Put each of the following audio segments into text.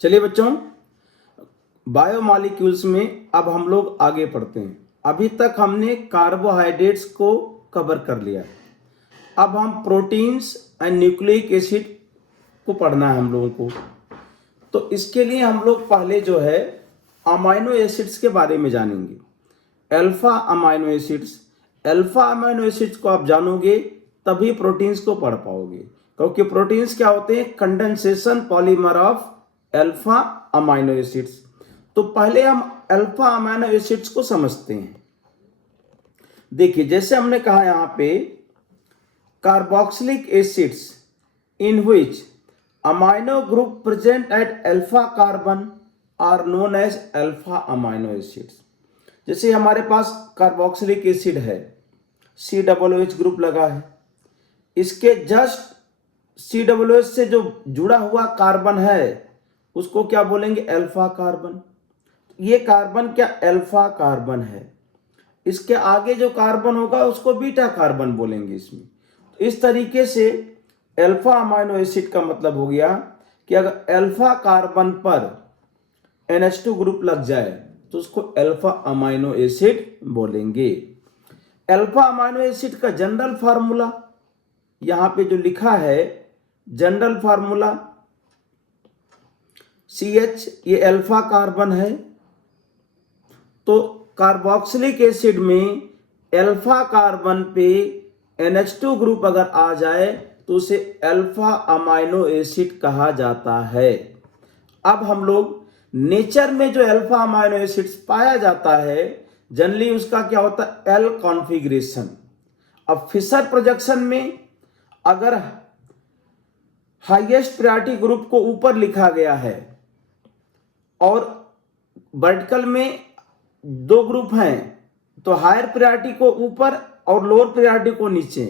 चलिए बच्चों, बायोमॉलिक्यूल्स में अब हम लोग आगे पढ़ते हैं। अभी तक हमने कार्बोहाइड्रेट्स को कवर कर लिया है। अब हम प्रोटीन्स एंड न्यूक्लिक एसिड को पढ़ना है हम लोगों को। तो इसके लिए हम लोग पहले जो है अमाइनो एसिड्स के बारे में जानेंगे। Alpha amino acids, alpha amino acids को आप जानोगे तभी प्रोटीन्स को पढ़ पाओगे, क्योंकि प्रोटीन्स क्या होते हैं? Condensation polymer of alpha amino acids. तो पहले हम अल्फा अमाइनो एसिड्स को समझते हैं। देखिए, जैसे हमने कहा यहां पे carboxylic acids in which amino group present at alpha carbon are known as alpha amino acids. जैसे हमारे पास कार्बोक्सिलिक एसिड है, COOH ग्रुप लगा है, इसके जस्ट COOH से जो जुड़ा हुआ कार्बन है उसको क्या बोलेंगे? Alpha carbon. ये कार्बन क्या अल्फा कार्बन है। इसके आगे जो कार्बन होगा उसको बीटा कार्बन बोलेंगे इसमें। तो इस तरीके से अल्फा अमाइनो एसिड का मतलब हो गया कि अगर अल्फा कार्बन पर NH2 ग्रुप लग जाए तो उसको अल्फा अमाइनो एसिड बोलेंगे। अल्फा अमाइनो एसिड का जनरल फार्मूला यहां पे जो लिखा है, जनरल फार्मूला CH, ये अल्फा कार्बन है। तो कार्बोक्सिलिक एसिड में अल्फा कार्बन पे NH2 ग्रुप अगर आ जाए तो उसे अल्फा अमाइनो एसिड कहा जाता है। अब हम लोग नेचर में जो अल्फा अमाइनो एसिड्स पाया जाता है जनरली उसका क्या होता है? L configuration. अब फिशर प्रोजेक्शन में अगर हाईएस्ट प्रायोरिटी ग्रुप को ऊपर लिखा गया है और वर्टिकल में दो ग्रुप हैं तो हायर प्रायोरिटी को ऊपर और लोअर प्रायोरिटी को नीचे।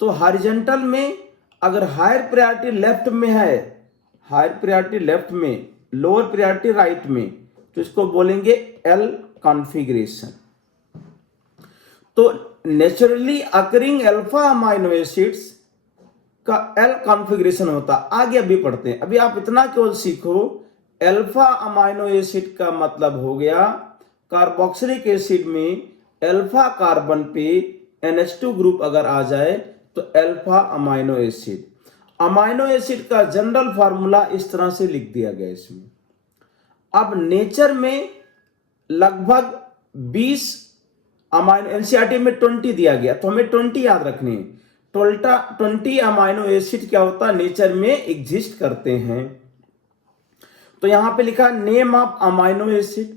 तो हॉरिजॉन्टल में अगर हायर प्रायोरिटी लेफ्ट में है, हायर प्रायोरिटी लेफ्ट में, लोअर प्रायोरिटी राइट में, तो इसको बोलेंगे एल कॉन्फ़िगरेशन। तो naturally occurring alpha amino acids का एल कॉन्फ़िगरेशन होता। आगे अभी पढ़ते हैं। अभी आप इतना केवल सीखो, अल्फा अमाइनो एसिड का मतलब हो गया कार्बोक्सिलिक एसिड में अल्फा कार्बन पे NH2 ग्रुप अगर आ जाए तो alpha amino acid. Amino acid का जनरल फार्मूला इस तरह से लिख दिया गया इसमें। अब नेचर में लगभग 20 अमाइनो, एनसीईआरटी में 20 दिया गया तो हमें 20 याद रखनी है। 20 अमाइनो एसिड क्या होता है? नेचर में एग्जिस्ट करते हैं। तो यहां पे लिखा name of amino acid,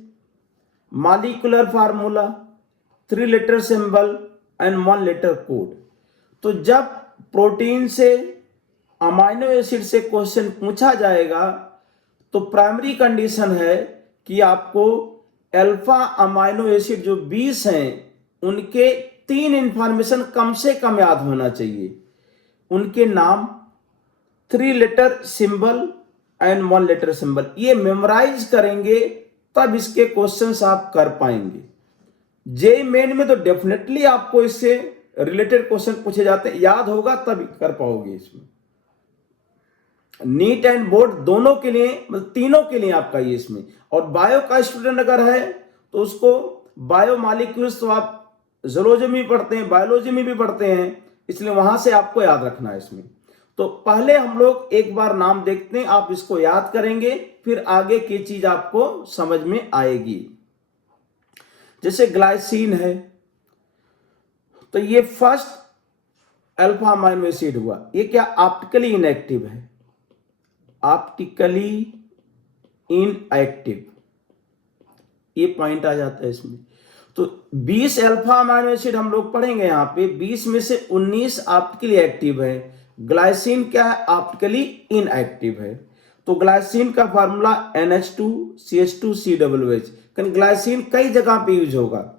molecular formula, 3 letter symbol and 1 letter code. तो जब प्रोटीन से अमाइनो एसिड से क्वेश्चन पूछा जाएगा तो प्राइमरी कंडीशन है कि आपको अल्फा अमाइनो एसिड जो 20 हैं उनके 3 इंफॉर्मेशन कम से कम याद होना चाहिए। उनके नाम, 3 letter symbol and 1 letter symbol, ये मेमोराइज करेंगे तब इसके क्वेश्चंस आप कर पाएंगे। जेईई मेन में तो डेफिनेटली आपको इससे रिलेटेड क्वेश्चन पूछे जाते हैं, याद होगा तब कर पाओगे इसमें। नीट एंड बोर्ड दोनों के लिए, मतलब तीनों के लिए आपका ये इसमें। और बायो का स्टूडेंट अगर है तो उसको बायो मॉलिक्यूल्स तो आप जूलॉजी में पढ़ते हैं, बायोलॉजी में भी पढ़ते हैं, इसलिए वहां से आपको याद रखना है इसमें। तो पहले हम लोग एक बार नाम देखते हैं, आप इसको याद करेंगे फिर आगे की चीज आपको समझ में आएगी। जैसे ग्लाइसिन है तो ये फर्स्ट अल्फा अमाइनो एसिड हुआ। ये क्या? ऑप्टिकली इनएक्टिव है, ऑप्टिकली इनएक्टिव, ये पॉइंट आ जाता है इसमें। तो 20 अल्फा अमाइनो एसिड हम लोग पढ़ेंगे यहाँ पे, 20 में से 19 ऑप्टिकली एक्टिव है। ग्लाइसिन क्या है? ऑप्टिकली इनएक्टिव है। तो ग्लाइसिन का फार्मूला NH2CH2COOH। ग्लाइसिन कई जगह पे यूज होगा।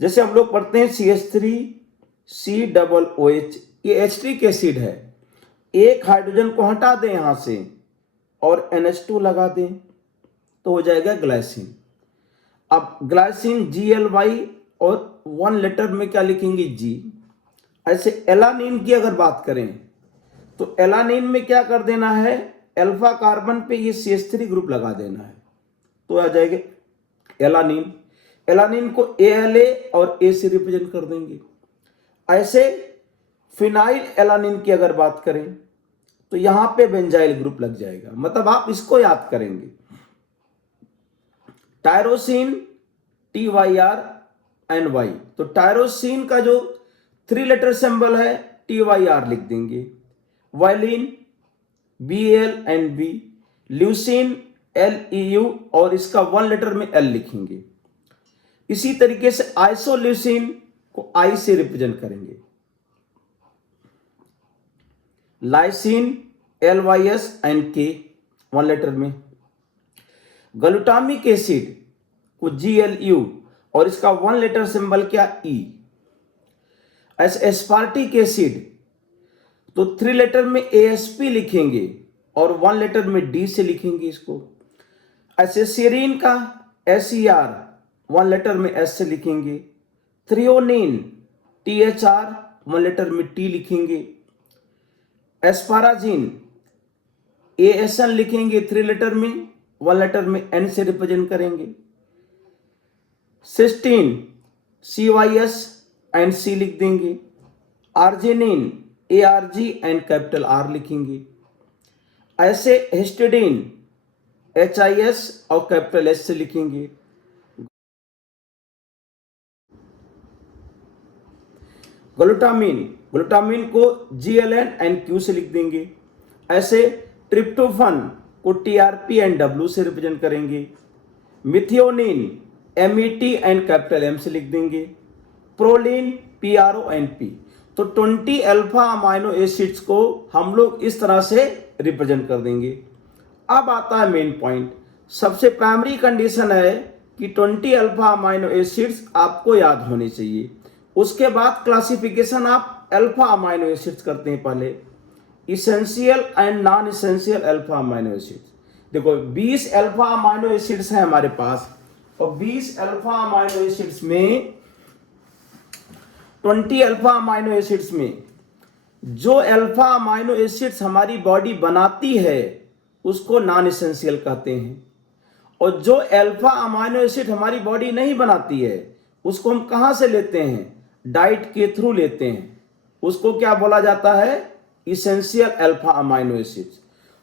जैसे हम लोग पढ़ते हैं CH3COOH, ये एस्ट्रिक एसिड है। एक हाइड्रोजन को हटा दें यहां से और NH2 लगा दें तो हो जाएगा ग्लाइसिन। अब ग्लाइसिन GLY और 1 लेटर में क्या लिखेंगे? G। ऐसे एलानिन की अगर बात करें तो एलानिन में क्या कर देना है? अल्फा कार्बन पे ये CH3 ग्रुप लगा देना है, तो आ जाएगा एलानिन। एलानिन को ALA और A से रिप्रेजेंट कर देंगे। ऐसे फिनाइल एलानिन की अगर बात करें तो यहां पे बेंजाइल ग्रुप लग जाएगा। मतलब आप इसको याद करेंगे, टायरोसिन TYRNY, तो टायरोसिन का जो 3 लेटर सिंबल है TYR लिख देंगे। वायलिन BALNB, ल्यूसिन LEU और इसका 1 लेटर में L लिखेंगे। इसी तरीके से आइसोल्यूसिन को I से रिप्रेजेंट करेंगे। लाइसिन LYSNK 1 लेटर में। ग्लूटामिक एसिड को GLU और इसका 1 लेटर सिंबल क्या E। ऐसे एस्पार्टिक एसिड तो 3 लेटर में ASP लिखेंगे और 1 लेटर में D से लिखेंगे इसको। ऐसे सेरीन का SER 1 लेटर में S से लिखेंगे। थ्रियोनिन THR 1 लेटर में T लिखेंगे। एस्पाराजिन ASN लिखेंगे 3 लेटर में, 1 लेटर में N से रिप्रेजेंट करेंगे। सिस्टीन CYS एंड C लिख देंगे। Arginine ARG and capital R लिखेंगे। ऐसे हिस्टिडीन HIS और कैपिटल S से लिखेंगे। ग्लूटामिन को GLN एंड Q से लिख देंगे। ऐसे ट्रिप्टोफन को TRP एंड W से रिप्रेजेंट करेंगे। Methionine MET and capital M से लिख देंगे। Proline PRO and P। तो 20 अल्फा अमाइनो एसिड्स को हम लोग इस तरह से रिप्रेजेंट कर देंगे। अब आता है मेन पॉइंट। सबसे प्राइमरी कंडीशन है कि 20 अल्फा अमाइनो एसिड्स आपको याद होने चाहिए। उसके बाद क्लासिफिकेशन आप अल्फा अमाइनो एसिड्स करते हैं। पहले essential and non essential alpha amino acids. देखो 20 अल्फा अमाइनो एसिड्स हैं हमारे पास, और 20 अल्फा अमाइनो एसिड्स में 20 अल्फा अमाइनो एसिड्स में जो अल्फा अमाइनो एसिड्स हमारी बॉडी बनाती है उसको नॉन इसेंशियल कहते हैं, और जो अल्फा अमाइनो एसिड हमारी बॉडी नहीं बनाती है उसको हम कहां से लेते हैं, डाइट के थ्रू लेते हैं, उसको क्या बोला जाता है, इसेंशियल अल्फा अमाइनो एसिड्स।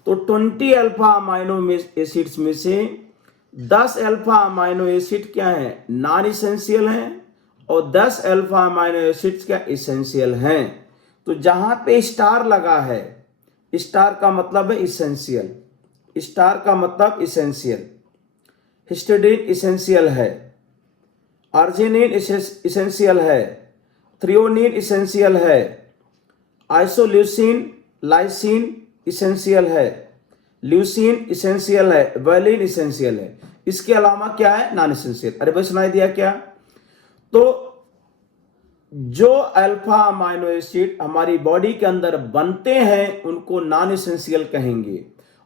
तो 20 अल्फा अमाइनो एसिड्स में से 10 अल्फा अमाइनो एसिड क्या है, नॉन इसेंशियल हैं, और 10 अल्फा अमाइनो एसिड्स क्या इसेंशियल हैं। तो जहां पे स्टार लगा है, स्टार का मतलब है इसेंशियल, स्टार का मतलब इसेंशियल। हिस्टिडीन इसेंशियल है, आर्जिनिन इसेंशियल है, थ्रियोनिन इसेंशियल है, आइसोल्यूसिन लाइसिन इसेंशियल है, ल्यूसिन इसेंशियल है, वैलिन इसेंशियल है। इसके अलावा क्या है, नॉन इसेंशियल। अरे भाई सुनाई दिया क्या? तो जो अल्फा अमाइनो एसिड हमारी बॉडी के अंदर बनते हैं उनको नॉन इसेंशियल कहेंगे,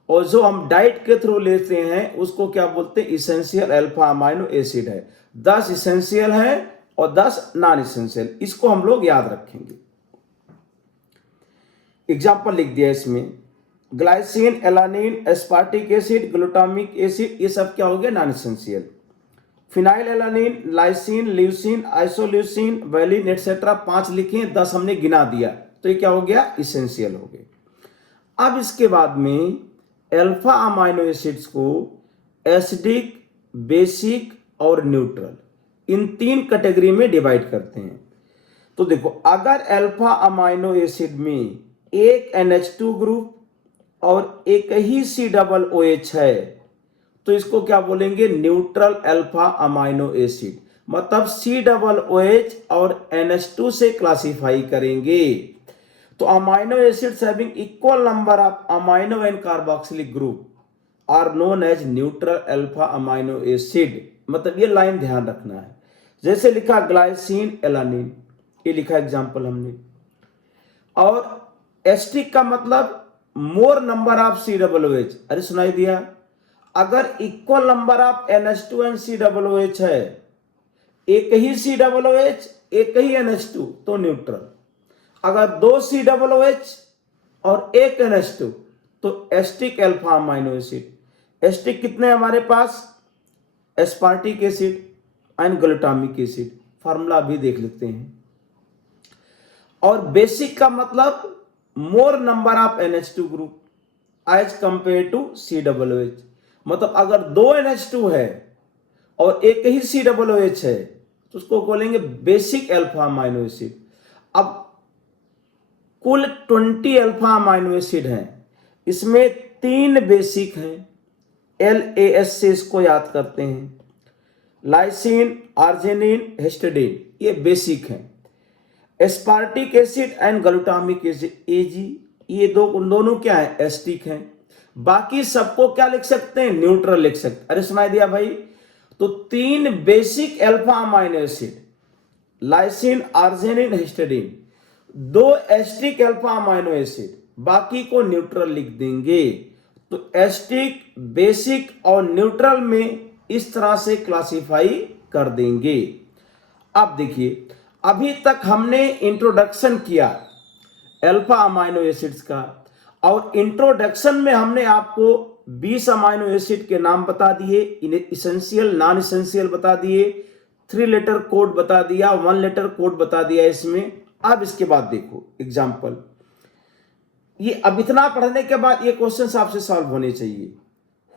और जो हम डाइट के थ्रू लेते हैं उसको क्या बोलते हैं, इसेंशियल अल्फा अमाइनो एसिड है। 10 इसेंशियल है और 10 नॉन इसेंशियल, इसको हम लोग याद रखेंगे। एग्जाम्पल लिख दिया इसमें, glycine, alanine, aspartic acid, glutamic acid, ये सब क्या हो गया, non essential. Phenyl alanine, lysine, leucine, isoleucine, valine etcetera 5 लिखे, 10 हमने गिना दिया, तो ये क्या हो गया, इसेंशियल हो गए। अब इसके बाद में अल्फा अमाइनो एसिड्स को एसिडिक, बेसिक और न्यूट्रल, इन 3 कैटेगरी में डिवाइड करते हैं। तो देखो, अगर अल्फा अमाइनो एसिड में एक NH2 ग्रुप और एक ही COOH है तो इसको क्या बोलेंगे, न्यूट्रल अल्फा अमाइनो एसिड। मतलब COOH और NH2 से क्लासिफाई करेंगे। तो amino acids having equal number of amino and carboxylic group are known as neutral alpha amino acid. मतलब ये लाइन ध्यान रखना है। जैसे लिखा ग्लाइसिन, एलानिन, ये लिखा एग्जांपल हमने। और एस्टिक का मतलब मोर नंबर ऑफ COOH। अरे सुनाई दिया? अगर equal number of NH2 and COOH है, एक ही COOH एक ही NH2 तो न्यूट्रल। अगर 2 COOH और एक NH2 तो acidic alpha amino acid. Acidic कितने हमारे पास, aspartic acid and glutamic acid, formula भी देख लेते हैं। और बेसिक का मतलब more number of NH2 group as compare to COOH। मतलब अगर 2 NH2 है और एक ही COOH है तो उसको बोलेंगे बेसिक अल्फा अमाइनो एसिड। अब कुल 20 अल्फा अमाइनो एसिड हैं, इसमें 3 बेसिक हैं, LAS से इसको याद करते हैं, लाइसिन, आर्जिनिन, हिस्टिडीन, ये बेसिक हैं। Aspartic acid and glutamic acid AG, ये दोनों क्या है, एस्टिक हैं। बाकी सबको क्या लिख सकते हैं, न्यूट्रल लिख सकते। अरे सुनाई दिया भाई, तो 3 basic alpha amino acid, lysine, arginine, histidine, 2 asterisk alpha amino acid, बाकी को न्यूट्रल लिख देंगे। तो एस्टिक, बेसिक और न्यूट्रल में इस तरह से क्लासिफाई कर देंगे। अब देखिए, अभी तक हमने इंट्रोडक्शन किया अल्फा अमाइनो एसिड्स का, और इंट्रोडक्शन में हमने आपको 20 अमाइनो एसिड के नाम बता दिए, इन्हें इसेंशियल, नॉन इसेंशियल बता दिए, 3 लेटर कोड बता दिया, 1 लेटर कोड बता दिया इसमें। अब इसके बाद देखो एग्जाम्पल, ये अब इतना पढ़ने के बाद ये क्वेश्चंस आपसे सॉल्व होने चाहिए।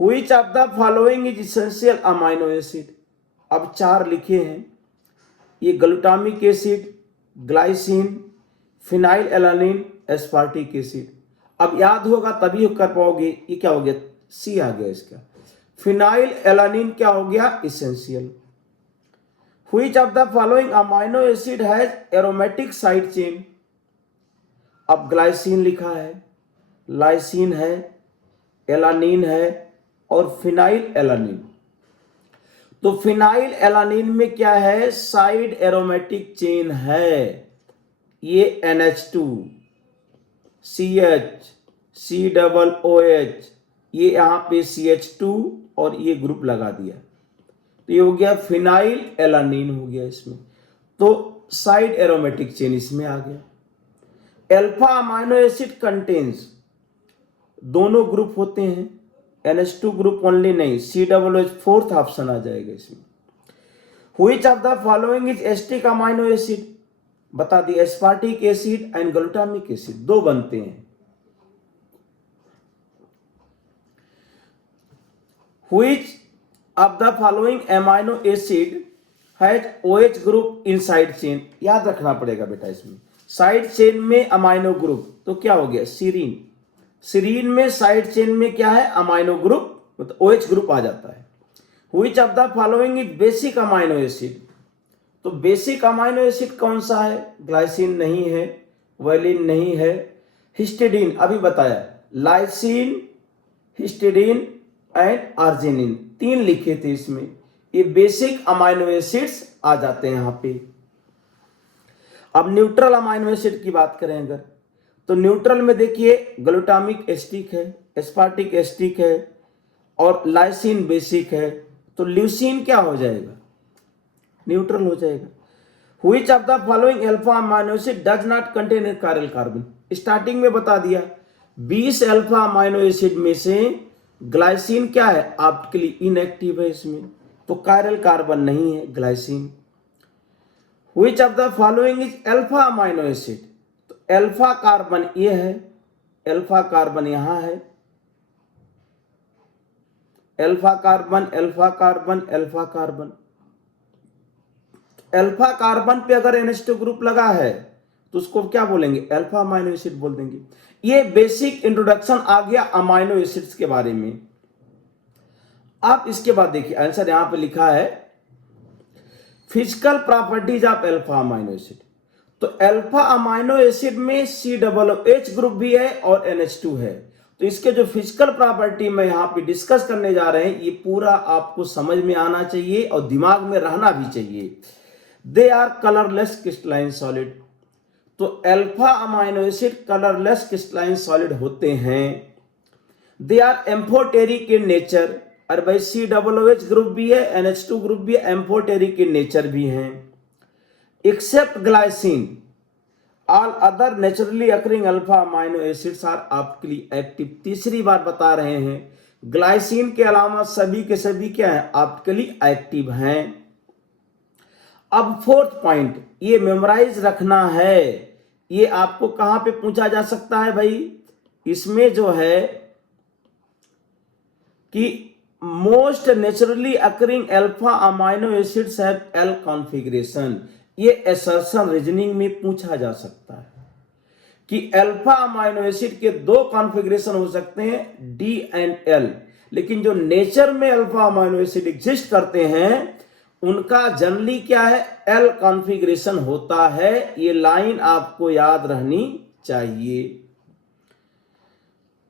Which of the following is essential amino acid. अब 4 लिखे हैं, ये glutamic acid, glycine, phenyl alanine, aspartic acid. अब याद होगा तभी कर पाओगे। ये क्या हो गया, सी आ गया इसका। फिनाइल एलानिन क्या हो गया, essential. Which of the following amino acid has aromatic side chain. अब ग्लाइसिन लिखा है, लाइसिन है, एलानिन है और फिनाइल एलानिन। तो फिनाइल एलानिन में क्या है, साइड एरोमेटिक चेन है। ये NH2, CH, COOH, ये यहां पे CH2 और ये ग्रुप लगा दिया, तो ये हो गया फिनाइल एलानिन हो गया इसमें। तो साइड एरोमेटिक चेन इसमें आ गया। अल्फा अमाइनो एसिड कंटेन्स, दोनों ग्रुप होते हैं, NH2 ग्रुप ओनली नहीं, COOH, 4th ऑप्शन आ जाएगा इसमें। Which of the following is asterisk amino acid, बता दिए, aspartic acid and glutamic acid, 2 बनते हैं। Which of the following amino acid has OH group in side chain. याद रखना पड़ेगा बेटा इसमें, साइड चेन में अमाइनो ग्रुप, तो क्या हो गया, सीरीन। सीरीन में साइड चेन में क्या है, अमाइनो ग्रुप, मतलब OH ग्रुप आ जाता है। Which of the following is basic amino acid. तो बेसिक अमाइनो एसिड कौन सा है, ग्लाइसिन नहीं है, वेलिन नहीं है, हिस्टिडीन अभी बताया, लाइसिन, हिस्टिडीन एंड आर्जिनिन, 3 लिखे थे इसमें। ये बेसिक अमाइनो एसिड्स आ जाते हैं यहां पे। अब न्यूट्रल अमाइनो एसिड की बात करें अगर, तो न्यूट्रल में देखिए ग्लूटामिक एस्टिक है, एस्पार्टिक एस्टिक है और लाइसिन बेसिक है, तो ल्यूसीन क्या हो जाएगा, न्यूट्रल हो जाएगा। Which of the following alpha amino acid does not contain a chiral carbon. Starting में बता दिया 20 अल्फा अमाइनो एसिड में से ग्लाइसिन क्या है, ऑप्टिकली इनएक्टिव है इसमें, तो कायरल कार्बन नहीं है glycine. Which of the following is alpha amino acid, तो अल्फा कार्बन ये है, अल्फा कार्बन यहां है, alpha carbon, alpha carbon, alpha carbon. Alpha carbon पे अगर NH2 ग्रुप लगा है तो उसको क्या बोलेंगे, अल्फा अमाइनो एसिड बोल देंगे। ये बेसिक इंट्रोडक्शन आ गया अमाइनो एसिड्स के बारे में। आप इसके बाद देखिए आंसर यहां पे लिखा है, physical properties of alpha amino acid. तो अल्फा अमाइनो एसिड में COOH ग्रुप भी है और NH2 है, तो इसके जो फिजिकल प्रॉपर्टी में यहां पे डिस्कस करने जा रहे हैं, ये पूरा आपको समझ में आना चाहिए और दिमाग में रहना भी चाहिए। They are colourless crystalline solid. तो alpha amino acid colourless crystalline solid होते हैं। They are amphoteric in nature, और भाई COOH ग्रुप भी है, NH2 ग्रुप भी है, एम्फोटेरिक इन नेचर भी हैं। Except glycine, all other naturally occurring alpha amino acids are optically active. तीसरी बात बता रहे हैं, ग्लाइसिन के अलावा सभी के सभी क्या है, ऑप्टिकली एक्टिव हैं। अब फोर्थ पॉइंट, ये मेमोराइज रखना है, ये आपको कहां पे पूछा जा सकता है भाई, इसमें जो है कि most naturally occurring alpha amino acids have L configuration. ये असर्शन रीजनिंग में पूछा जा सकता है कि अल्फा अमाइनो एसिड के दो कॉन्फ़िगरेशन हो सकते हैं, डी एंड एल, लेकिन जो नेचर में अल्फा अमाइनो एसिड एग्जिस्ट करते हैं उनका जनरली क्या है, एल कॉन्फ़िगरेशन होता है। ये लाइन आपको याद रहनी चाहिए।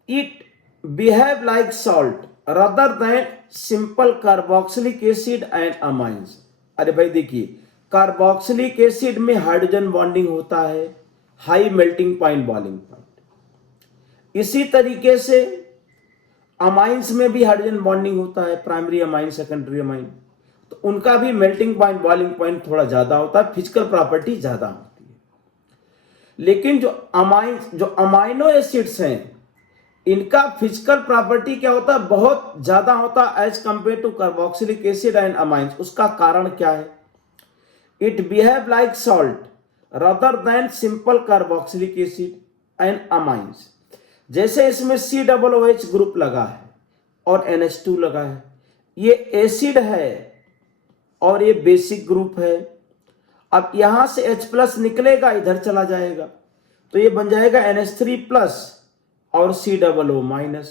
It behave like salt rather than simple carboxylic acid and amines. अरे भाई देखिए, कार्बोक्सिलिक एसिड में हाइड्रोजन बॉन्डिंग होता है, high melting point boiling point. इसी तरीके से अमाइंस में भी हाइड्रोजन बॉन्डिंग होता है, प्राइमरी अमाइन सेकेंडरी अमाइन, तो उनका भी मेल्टिंग पॉइंट बॉइलिंग पॉइंट थोड़ा ज्यादा होता है, फिजिकल प्रॉपर्टी ज्यादा होती है। लेकिन जो अमाइनो एसिड्स हैं इनका फिजिकल प्रॉपर्टी क्या होता है, बहुत ज्यादा होता है as compare to carboxylic acid and amines. उसका कारण क्या है, it behave like salt rather than simple carboxylic acid and amines. जैसे इसमें COOH ग्रुप लगा है और NH2 लगा है, ये एसिड है और ये बेसिक ग्रुप है। अब यहां से H+ निकलेगा, इधर चला जाएगा, तो ये बन जाएगा NH3+ और COO-।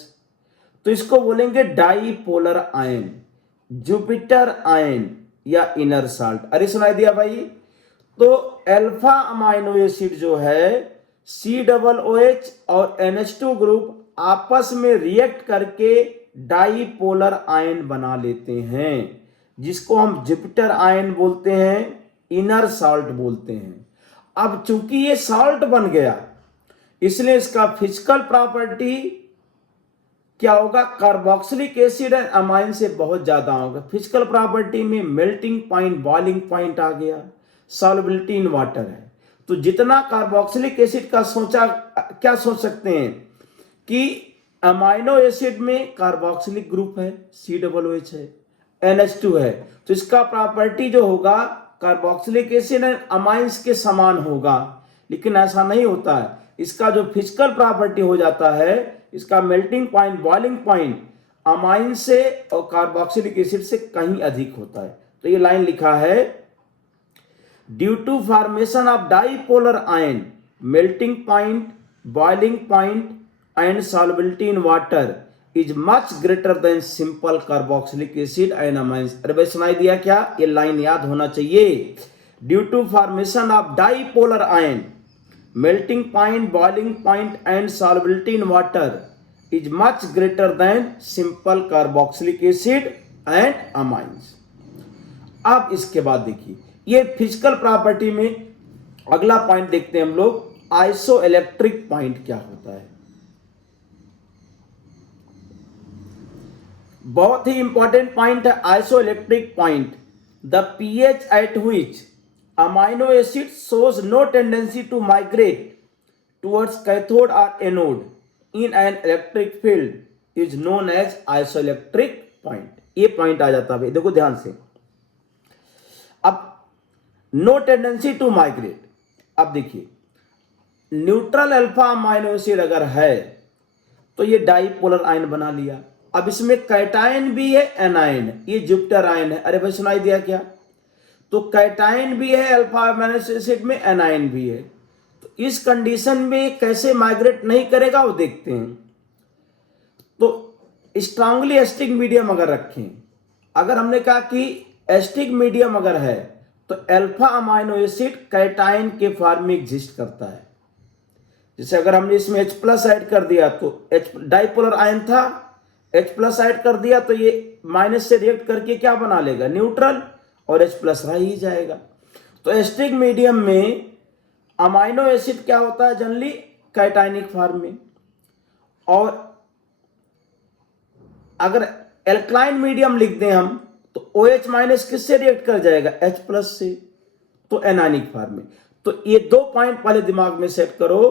तो इसको बोलेंगे डाईपोलर आयन, जुपिटर आयन या इनर साल्ट। अरे सुनाई दिया भाई। तो अल्फा अमाइनो एसिड जो है COOH और NH2 ग्रुप आपस में रिएक्ट करके डाईपोलर आयन बना लेते हैं, जिसको हम जुपिटर आयन बोलते हैं, इनर साल्ट बोलते हैं। अब चूंकि ये साल्ट बन गया, इसलिए इसका फिजिकल प्रॉपर्टी क्या होगा, कार्बोक्सिलिक एसिड एंड अमाइन से बहुत ज्यादा होगा। फिजिकल प्रॉपर्टी में मेल्टिंग पॉइंट, बॉइलिंग पॉइंट आ गया, सॉल्युबिलिटी इन वाटर है। तो जितना कार्बोक्सिलिक एसिड का क्या सोच सकते हैं कि अमाइनो एसिड में कार्बोक्सिलिक ग्रुप है, COOH है, NH2 है, तो इसका प्रॉपर्टी जो होगा कार्बोक्सिलिक एसिड एंड अमाइंस के समान होगा। लेकिन ऐसा नहीं होता है, इसका जो फिजिकल प्रॉपर्टी हो जाता है, इसका melting point, boiling point amine से और कार्बोक्सिलिक एसिड से कहीं अधिक होता है। तो ये लाइन लिखा है, due to formation of dipolar ion, melting point, boiling point and solubility in water is much greater than simple carboxylic acid and amines. अरे भाई सुनाई दिया क्या, ये लाइन याद होना चाहिए। Due to formation of dipolar ion, melting point, boiling point and solubility in water is much greater than simple carboxylic acid and amines। अब इसके बाद देखिए, ये फिजिकल प्रॉपर्टी में अगला पॉइंट देखते हैं हम लोग, आइसोइलेक्ट्रिक पॉइंट क्या होता है। बहुत ही इंपॉर्टेंट पॉइंट है isoelectric point. The pH at which amino acid shows no tendency to migrate towards cathode or anode in an electric field is known as isoelectric point। ये पॉइंट आ जाता है, देखो ध्यान से। अब नो टेंडेंसी टू माइग्रेट, अब देखिए neutral alpha amino acid अगर है तो ये डाईपोलर आयन बना लिया। अब इसमें कैटायन भी है, एनायन, ये जुपिटर आयन है। अरे भाई सुनाई दिया क्या, तो कैटायन भी है अल्फा अमाइनो एसिड में, एनायन भी है। तो इस कंडीशन में कैसे माइग्रेट नहीं करेगा वो देखते हैं। तो स्ट्रांगली एसिडिक मीडियम अगर रखें, अगर हमने कहा कि एसिडिक मीडियम अगर है तो अल्फा अमाइनो एसिड कैटायन के फॉर्म में एग्जिस्ट करता है। जैसे अगर हमने इसमें H+ ऐड कर दिया तो डाईपोलर आयन था, H+ ऐड कर दिया तो ये माइनस से रिएक्ट करके क्या बना लेगा, न्यूट्रल, और H+ रह ही जाएगा। तो एसिडिक मीडियम में अमाइनो एसिड क्या होता है, जनरली कैटायनिक फॉर्म में। और अगर एल्कलाइन मीडियम लिख दें हम तो OH- किससे रिएक्ट कर जाएगा, H+ से, तो एनायनिक फॉर्म में। तो तो ये 2 पॉइंट पहले दिमाग में सेट करो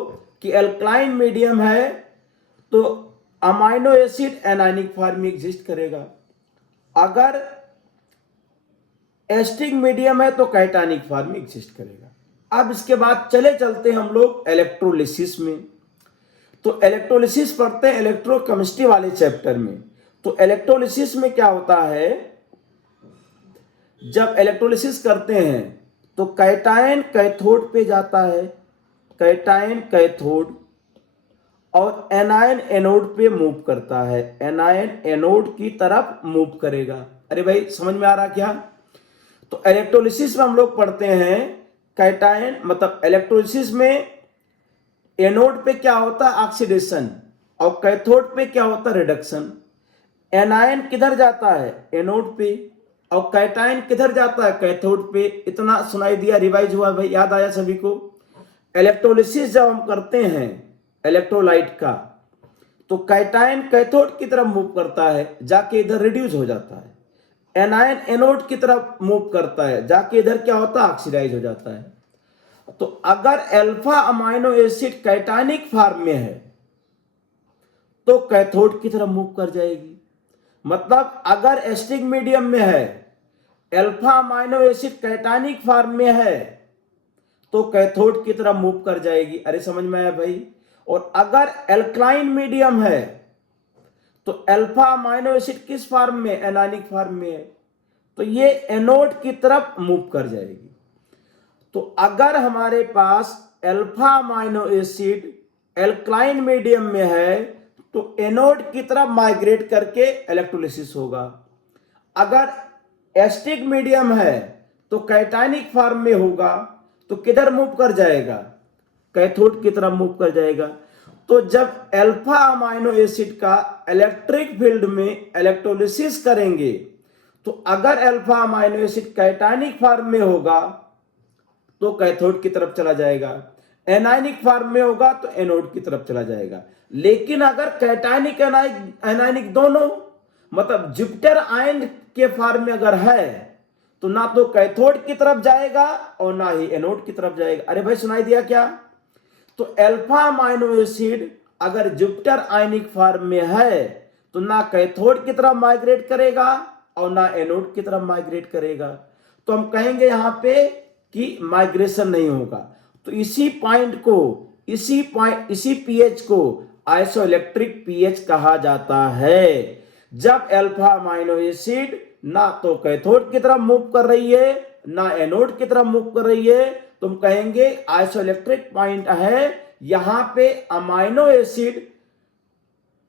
कि एल्कलाइन मीडियम है तो अमाइनो एसिड एनायनिक फॉर्म में एग्जिस्ट करेगा, अगर एसिडिक मीडियम है तो कैटायनिक फॉर्म में एग्जिस्ट करेगा। अब इसके बाद चलते हैं हम लोग इलेक्ट्रोलिसिस में। तो इलेक्ट्रोलिसिस पढ़ते हैं इलेक्ट्रोकेमिस्ट्री वाले चैप्टर में। तो इलेक्ट्रोलिसिस में क्या होता है, जब इलेक्ट्रोलिसिस करते हैं तो कैटायन कैथोड पे जाता है, कैटायन कैथोड, और एनायन एनोड पे मूव करता है, एनायन एनोड की तरफ मूव करेगा। अरे भाई समझ में आ रहा क्या? तो इलेक्ट्रोलिसिस में हम लोग पढ़ते हैं कैटायन, मतलब इलेक्ट्रोलिसिस में एनोड पे क्या होता है ऑक्सीडेशन, और कैथोड पे क्या होता है रिडक्शन। एनायन किधर जाता है एनोड पे, और कैटायन किधर जाता है कैथोड पे। इतना सुनाई दिया, रिवाइज हुआ भाई, याद आया सभी को? इलेक्ट्रोलिसिस जब हम करते हैं इलेक्ट्रोलाइट का, तो कैटायन कैथोड की तरफ मूव करता है, जाके इधर रिड्यूस हो जाता है। एनायन एनोड की तरफ मूव करता है, जाके इधर क्या होता है ऑक्सीडाइज हो जाता है। तो अगर alpha amino acid cationic form में है तो कैथोड की तरफ मूव कर जाएगी। मतलब अगर एसिडिक मीडियम में है, alpha amino acid cationic form में है तो कैथोड की तरफ मूव कर जाएगी। अरे समझ में आया भाई? और अगर एल्कलाइन मीडियम है तो अल्फा अमाइनो एसिड किस फॉर्म में, एनायनिक फॉर्म में है, तो ये एनोड की तरफ मूव कर जाएगी। तो अगर हमारे पास alpha amino acid alkaline medium में है तो एनोड की तरफ माइग्रेट करके इलेक्ट्रोलिसिस होगा। अगर एसिडिक मीडियम है तो कैटायनिक फॉर्म में होगा, तो किधर मूव कर जाएगा, कैथोड की तरफ मूव कर जाएगा। तो जब अल्फा अमाइनो एसिड का इलेक्ट्रिक फील्ड में इलेक्ट्रोलिसिस करेंगे तो अगर alpha amino acid cationic form में होगा तो कैथोड की तरफ चला जाएगा, एनायनिक फॉर्म में होगा तो एनोड की तरफ चला जाएगा। लेकिन अगर कैटायनिक एनायनिक दोनों, मतलब जुपिटर आयन के फॉर्म में अगर है तो ना तो कैथोड की तरफ जाएगा और ना ही एनोड की तरफ जाएगा। अरे भाई सुनाई दिया क्या? तो अल्फा अमाइनो एसिड अगर जुपिटर आयनिक फॉर्म में है तो ना कैथोड की तरफ माइग्रेट करेगा और ना एनोड की तरफ माइग्रेट करेगा। तो हम कहेंगे यहां पे कि माइग्रेशन नहीं होगा। तो इसी पॉइंट को, इसी पीएच को आइसोइलेक्ट्रिक पीएच कहा जाता है। जब अल्फा अमाइनो एसिड ना तो कैथोड की तरफ मूव कर रही है ना एनोड की तरफ मूव कर रही है, तुम कहेंगे आइसोइलेक्ट्रिक पॉइंट है। यहां पे अमाइनो एसिड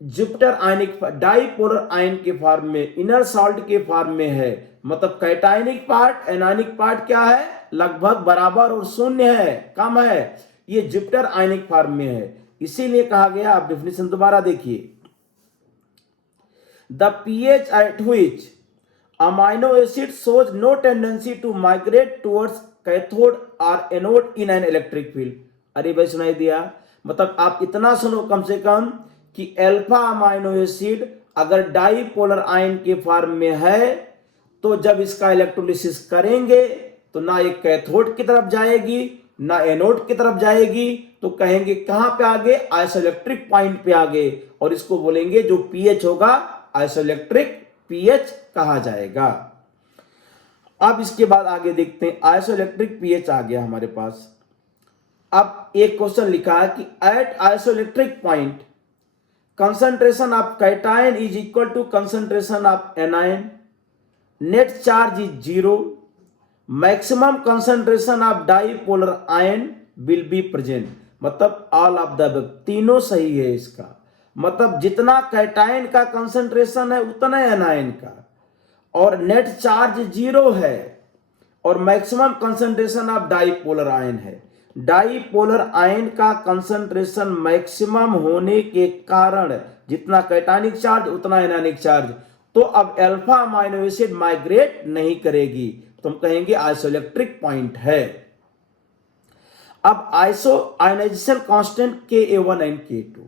जुपिटर आयनिक डाइपोलर आयन के फॉर्म में, इनर सॉल्ट के फॉर्म में है। मतलब कैटायनिक पार्ट एनायनिक पार्ट क्या है, लगभग बराबर और शून्य है, कम है। ये जुपिटर आयनिक फॉर्म में है, इसीलिए कहा गया। आप डेफिनेशन दोबारा देखिए, the pH at which amino acid shows no tendency to migrate towards cathode और anode in an electric field. अरे भाई सुनाई दिया? मतलब आप इतना सुनो कम से कम कि अल्फा अमाइनो एसिड अगर डाइपोलर आयन के फॉर्म में है तो जब इसका इलेक्ट्रोलिसिस करेंगे तो ना एक कैथोड की तरफ जाएगी ना एनोड की तरफ जाएगी। तो कहेंगे कहां पे आगे, आइसोइलेक्ट्रिक पॉइंट पे आगे, और इसको बोलेंगे जो पीएच होगा आइसोइलेक्ट्रिक पीएच कहा जाएगा। अब इसके बाद आगे देखते हैं, आइसोइलेक्ट्रिक पीएच आ गया हमारे पास। अब एक क्वेश्चन लिखा है कि at isoelectric point concentration of cation is equal to concentration of anion, net charge is 0, maximum concentration of dipolar ion will be present। मतलब ऑल ऑफ द अबव, तीनों सही है इसका। मतलब जितना कैटायन का कंसंट्रेशन है उतना एनायन का, और नेट चार्ज 0 है, और maximum concentration of dipolar ion है। डाइपोलर आयन का कंसंट्रेशन मैक्सिमम होने के कारण जितना कैटायनिक चार्ज उतना एनायनिक चार्ज, तो अब अल्फा अमाइनो एसिड माइग्रेट नहीं करेगी, तो हम कहेंगे आइसोइलेक्ट्रिक पॉइंट है। अब ionisation constant Ka1 and K2,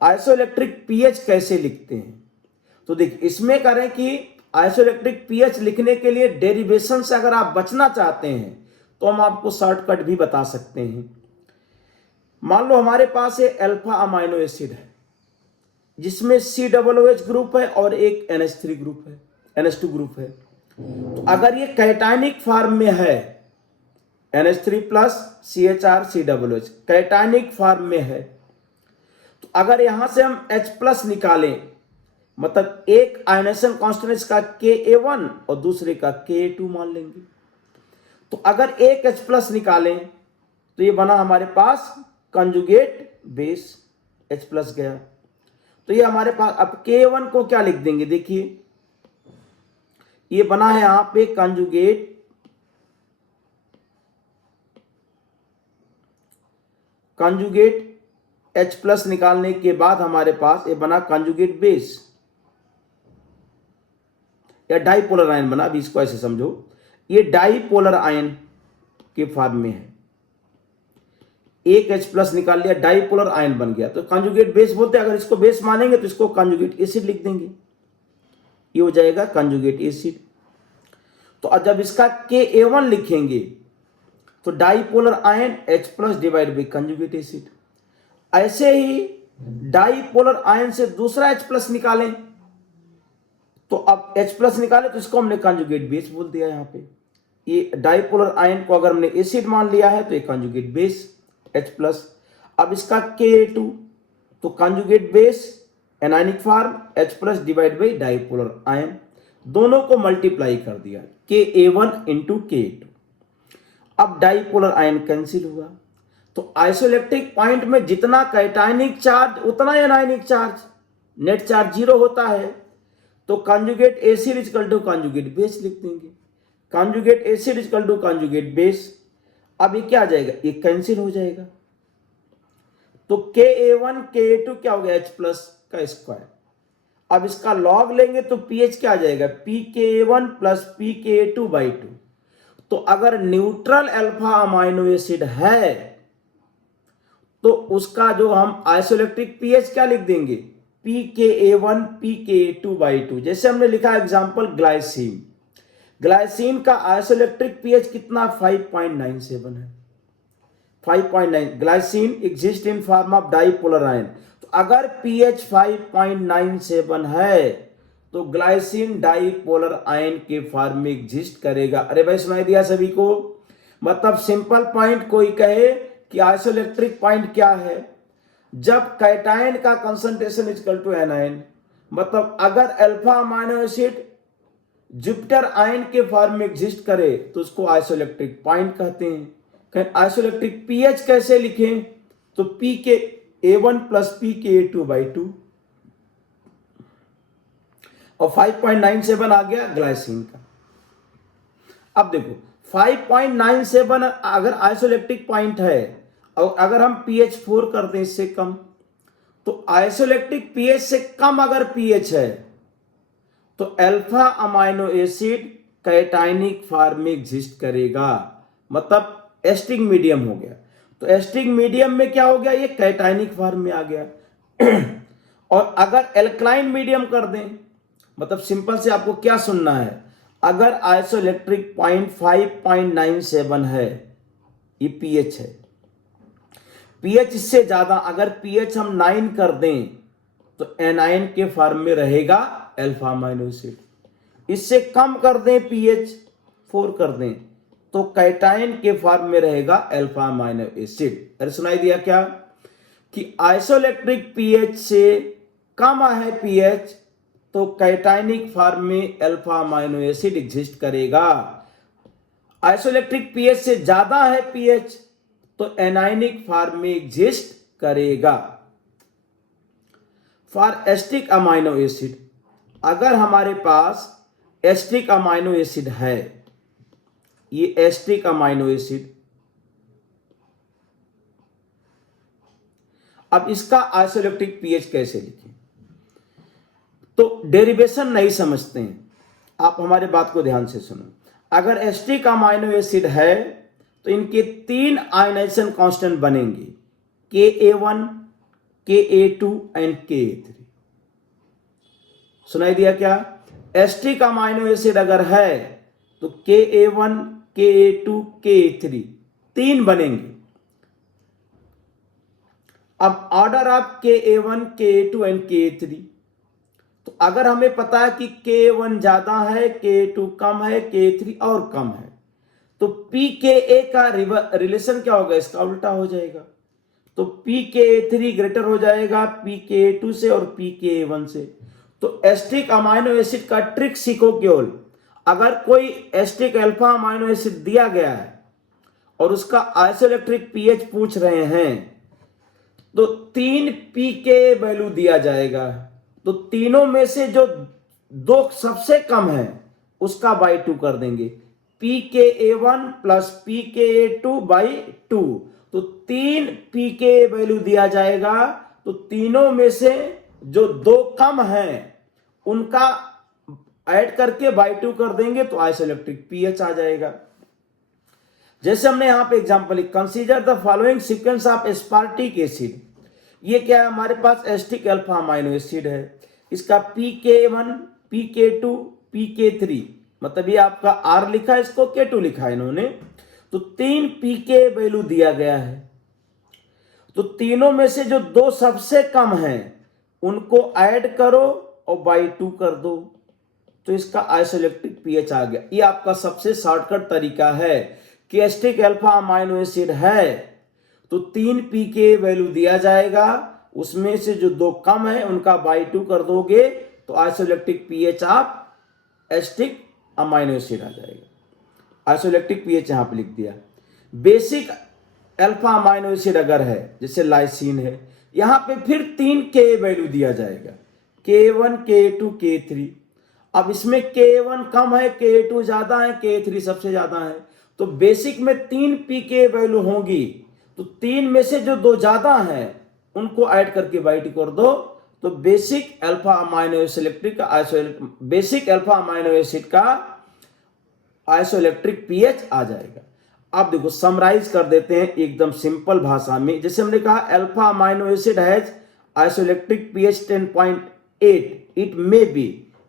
isoelectric pH कैसे लिखते हैं? तो देख, इसमें करें कि आइसोइलेक्ट्रिक पीएच लिखने के लिए डेरिवेशन से अगर आप बचना चाहते हैं तो हम आपको शॉर्टकट भी बता सकते हैं। मान लो हमारे पास एक अल्फा अमाइनो एसिड है जिसमें COOH ग्रुप है और एक NH3 ग्रुप है, NH2 ग्रुप है। तो अगर ये कैटायनिक फॉर्म में है, NH3 plus CHR COOH cationic form में है, तो अगर यहां से हम H प्लस निकालें, मतलब एक आयनेशन कांस्टेंट का Ka1 और दूसरे का Ka2 मान लेंगे, तो अगर एक H प्लस निकालें तो ये बना हमारे पास कंजुगेट बेस, H प्लस गया। तो ये हमारे पास, अब K1 को क्या लिख देंगे, देखिए ये बना है यहां पे कंजुगेट H प्लस निकालने के बाद हमारे पास ये बना कंजुगेट बेस या डाइपोलर आयन बना। अभी इसको ऐसे समझो, ये डाइपोलर आयन के फॉर्म में है, एक H प्लस निकाल लिया, डाइपोलर आयन बन गया, तो कंजुगेट बेस बोलते हैं। अगर इसको बेस मानेंगे तो इसको कंजुगेट एसिड लिख देंगे, ये हो जाएगा कंजुगेट एसिड। तो जब इसका Ka1 लिखेंगे तो dipolar ion H plus divide by conjugate acid. ऐसे ही डाइपोलर आयन से दूसरा H प्लस निकालें, तो अब H प्लस निकाले तो इसको हमने कंजुगेट बेस बोल दिया। यहाँ पे ये डाइपोलर आयन को अगर हमने एसिड मान लिया है तो ये कंजुगेट बेस H प्लस। अब इसका Ka2 तो conjugate base anionic form H plus divide by dipolar ion, दोनों को मल्टीप्लाई कर दिया Ka1 इंटू Ka2। अब डाइपोलर आयन कैंसिल हुआ, तो आइसोइलेक्ट्रिक पॉइंट में जितना कैटायनिक चार्ज उतना एनायनिक चार्ज, नेट चार्ज 0 होता है। तो conjugate acid equal to conjugate base लिख देंगे, conjugate acid equal to conjugate base. अब ये क्या आ जाएगा, ये कैंसिल हो जाएगा, तो Ka1 Ka2 क्या हो गया, H प्लस का स्क्वायर। अब इसका लॉग लेंगे तो pH क्या आ जाएगा, pKa1 प्लस pKa2 बाई 2। तो अगर न्यूट्रल अल्फा अमाइनो एसिड है तो उसका जो हम आइसोइलेक्ट्रिक pH क्या लिख देंगे, pKa1 pKa2 बाई 2। जैसे हमने लिखा एग्जांपल ग्लाइसिन, ग्लाइसिन का आइसोइलेक्ट्रिक pH कितना, 5.97 है, 5.9। Glycine exist in form of dipolar ion, तो अगर pH 5.97 है तो ग्लाइसिन डाइपोलर आयन के फॉर्म में एग्जिस्ट करेगा। अरे भाई सुनाई दिया सभी को? मतलब सिंपल पॉइंट कोई कहे कि आइसोइलेक्ट्रिक पॉइंट क्या है, जब कैटायन का कंसंट्रेशन इक्वल टू एनायन, मतलब अगर alpha amino acid Jupiter ion के फॉर्म में एग्जिस्ट करे तो उसको आइसोइलेक्ट्रिक पॉइंट कहते हैं। आइसोइलेक्ट्रिक pH कैसे लिखें, तो pKa1 प्लस pKa2 बाई 2 और 5.97 आ गया ग्लाइसिन का। अब देखो 5.97 अगर आइसोइलेक्ट्रिक पॉइंट है और अगर हम pH 4 कर दें इससे कम, तो आइसोइलेक्ट्रिक pH से कम अगर pH है तो alpha amino acid cationic form में एग्जिस्ट करेगा, मतलब एस्टिक मीडियम हो गया। तो एस्टिक मीडियम में क्या हो गया, ये कैटायनिक फॉर्म में आ गया। और अगर एल्कलाइन मीडियम कर दें, मतलब सिंपल से आपको क्या सुनना है, अगर आइसोइलेक्ट्रिक पॉइंट 5.97 है, ये pH है, pH इससे ज्यादा अगर pH हम 9 कर दें तो एनायन के फॉर्म में रहेगा अल्फा अमाइनो एसिड, इससे कम कर दें pH 4 कर दें तो कैटायन के फॉर्म में रहेगा अल्फा अमाइनो एसिड। अरे सुनाई दिया क्या, कि आइसोइलेक्ट्रिक pH से कम है pH तो कैटायनिक फॉर्म में अल्फा अमाइनो एसिड एग्जिस्ट करेगा, आइसोइलेक्ट्रिक pH से ज्यादा है pH तो एनायनिक फॉर्म में एग्जिस्ट करेगा। फॉर एस्टिक अमाइनो एसिड, अगर हमारे पास एस्टिक अमाइनो एसिड है, ये एस्टिक अमाइनो एसिड, अब इसका आइसोइलेक्ट्रिक pH कैसे लिखें, तो डेरिवेशन नहीं समझते हैं आप, हमारे बात को ध्यान से सुनो। अगर एस्टिक अमाइनो एसिड है तो इनके 3 आयनाइजेशन कांस्टेंट बनेंगे, Ka1, Ka2 एंड Ka3। सुनाई दिया क्या, एस्टिक अमाइनो एसिड अगर है तो Ka1 Ka2 Ka3 तीन बनेंगे। अब order of Ka1 Ka2 and Ka3, तो अगर हमें पता है कि K1 ज्यादा है, K2 कम है, K3 और कम है, तो pKa का रिलेशन क्या होगा, इसका उल्टा हो जाएगा। तो pKa3 ग्रेटर हो जाएगा pKa2 से और pKa1 से। तो एस्टिक अमाइनो एसिड का ट्रिक सीखो केवल। अगर कोई एस्टिक अल्फा अमाइनो एसिड दिया गया है और उसका आइसोइलेक्ट्रिक पीएच पूछ रहे हैं, तो 3 pK वैल्यू दिया जाएगा। तो तीनों में से जो दो सबसे कम है उसका बाई 2 कर देंगे, pKa1 प्लस pKa2 बाई 2। तो 3 pK वैल्यू दिया जाएगा, तो तीनों में से जो दो कम है उनका ऐड करके बाई 2 कर देंगे, तो आइसोइलेक्ट्रिक पीएच आ जाएगा। जैसे हमने यहां पे एग्जांपल लिखा, consider the following sequence of aspartic acid. ये क्या है, हमारे पास एस्टिक अल्फा अमाइनो एसिड है, इसका pK1 pK2 pK3, मतलब ये आपका R लिखा है, इसको K2 लिखा है इन्होंने। तो 3 pK वैल्यू दिया गया है, तो तीनों में से जो दो सबसे कम है उनको ऐड करो और बाई 2 कर दो, तो इसका आइसोइलेक्ट्रिक पीएच आ गया। ये आपका सबसे शॉर्टकट तरीका है कि एस्टिक अल्फा अमाइनो एसिड है तो 3 pK वैल्यू दिया जाएगा, उसमें से जो दो कम है उनका बाई 2 कर दोगे, तो isoelectric pH of acidic amino acid आ जाएगा। आइसोइलेक्ट्रिक पीएच यहां पे लिख दिया। बेसिक अल्फा अमाइनो एसिड अगर है, जैसे लाइसिन है, यहां पे फिर 3 K वैल्यू दिया जाएगा, K1 K2 K3। अब इसमें K1 कम है, K2 ज्यादा है, K3 सबसे ज्यादा है, तो बेसिक में 3 pK वैल्यू होगी, तो 3 में से जो दो ज्यादा हैं उनको ऐड करके बाई 2 कर दो, तो बेसिक अल्फा अमाइनो एसिड का आइसोइलेक्ट्रिक पीएच आ जाएगा। अब देखो समराइज कर देते हैं एकदम सिंपल भाषा में। जैसे हमने कहा alpha amino acid has isoelectric pH 10.8, it may be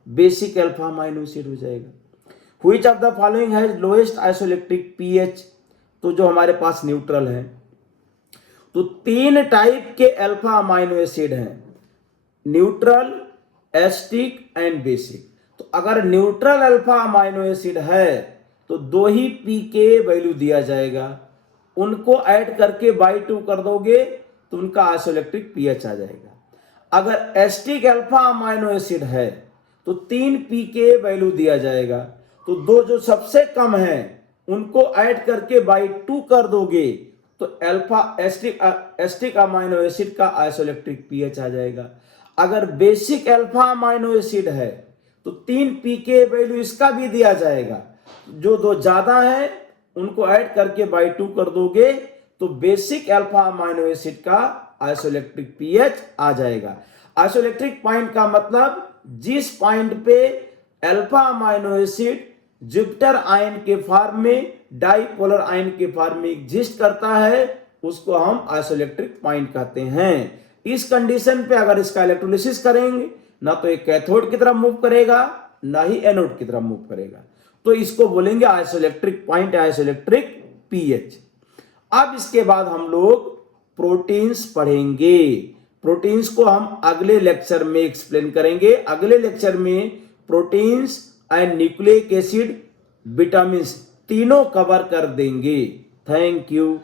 basic alpha amino acid हो जाएगा। Which of the following has lowest isoelectric pH, तो जो हमारे पास न्यूट्रल है। तो 3 टाइप के अल्फा अमाइनो एसिड हैं, न्यूट्रल, एस्टिक एंड बेसिक। तो अगर न्यूट्रल अल्फा अमाइनो एसिड है तो 2 ही pK वैल्यू दिया जाएगा, उनको ऐड करके बाई 2 कर दोगे तो उनका आइसोइलेक्ट्रिक पीएच आ जाएगा। अगर एस्टिक अल्फा अमाइनो एसिड है तो 3 pK वैल्यू दिया जाएगा, तो दो जो सबसे कम है उनको ऐड करके बाई 2 कर दोगे तो अल्फा एस्टिक अमाइनो एसिड का आइसोइलेक्ट्रिक पीएच आ जाएगा। अगर बेसिक अल्फा अमाइनो एसिड है तो 3 pK वैल्यू इसका भी दिया जाएगा, जो दो ज्यादा है उनको ऐड करके बाई 2 कर दोगे तो बेसिक अल्फा अमाइनो एसिड का आइसोइलेक्ट्रिक पीएच आ जाएगा। आइसोइलेक्ट्रिक पॉइंट का मतलब जिस पॉइंट पे alpha amino acid Jupiter ion के फॉर्म में, डाइपोलर आयन के फॉर्म में एग्जिस्ट करता है, उसको हम आइसोइलेक्ट्रिक पॉइंट कहते हैं। इस कंडीशन पे अगर इसका इलेक्ट्रोलिसिस करेंगे ना तो एक कैथोड की तरफ मूव करेगा ना ही एनोड की तरफ मूव करेगा, तो इसको बोलेंगे आइसोइलेक्ट्रिक पॉइंट, आइसोइलेक्ट्रिक पीएच। अब इसके बाद हम लोग प्रोटीन्स पढ़ेंगे। प्रोटीन्स को हम अगले लेक्चर में एक्सप्लेन करेंगे। अगले लेक्चर में proteins and nucleic acid, vitamin तीनों कवर कर देंगे। Thank you.